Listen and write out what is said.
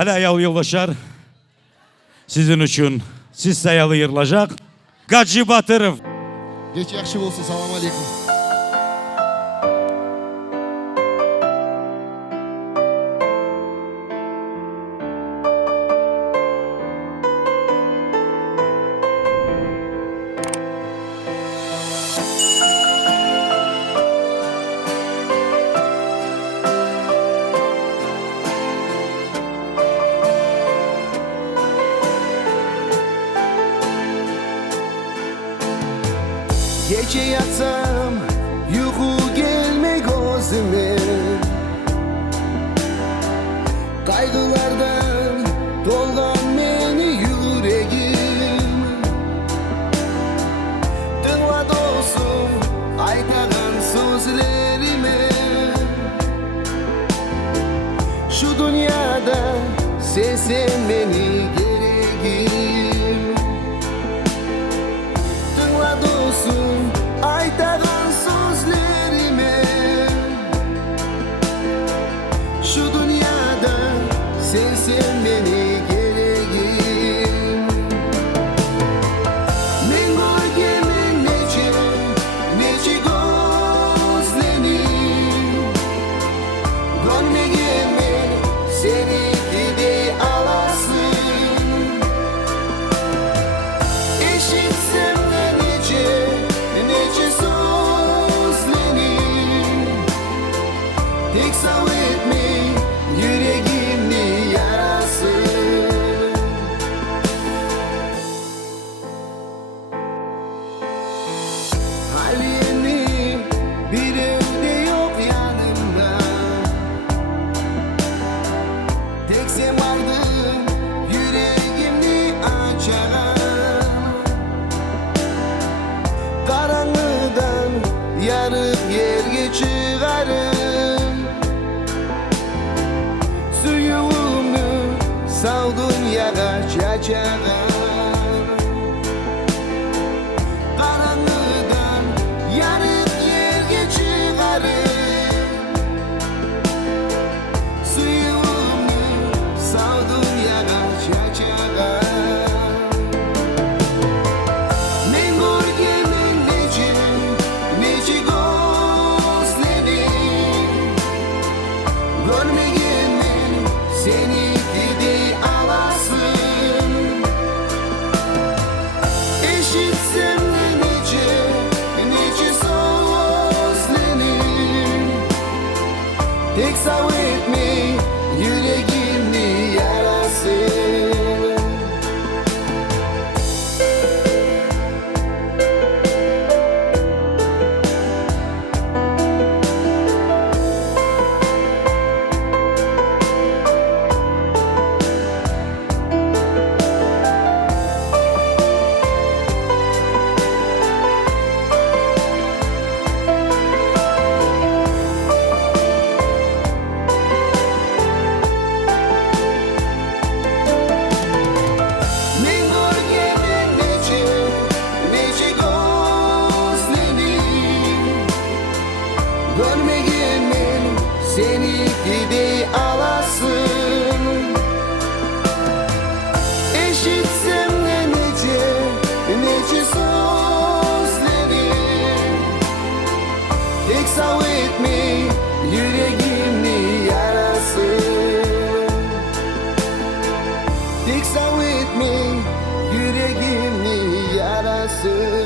Hala ayağı yoldaşlar. Sizin için siz sayalı yırılacak. Гаджибатыров. Geç yaxşı olsun. Salam aleyküm. Gece yatsam uyku gelmek gözüme, kaygılardan dolgan beni yüreğim. Dınla dostum aytagan sözlerime, şu dünyada sen beni gereğim. Dınla dostum aytagan sözlerime, şu dünyada sen beni gereğim. Men görgemen nece gözlerini, görmegemen seni gide alasın. Eşitsem de nece sözlerini, tek sağ etme yüreğimni yarası. Halini bir evde yok yanımda, tek sen vardın yüreğimni açan. Karanlıktan yarıp yerge çıkarım, suyumu savdun yaga çaçagan. Karanlıktan yarıp yerge çıkarım, suyumu savdun yaga çaçagan. Men görgemen nece gözlerini, görmegemen seni gide alasın. Eşitsem de nece sözlerini, tek sağ etme yüreğimni yarasın. Men görgemen nece gözlerini, görmegemen seni gide alasın. Eşitsem de nece sözlerini, tek sağ etme yüreğimni yarasın. Tek sağ etme yüreğimni yarasın.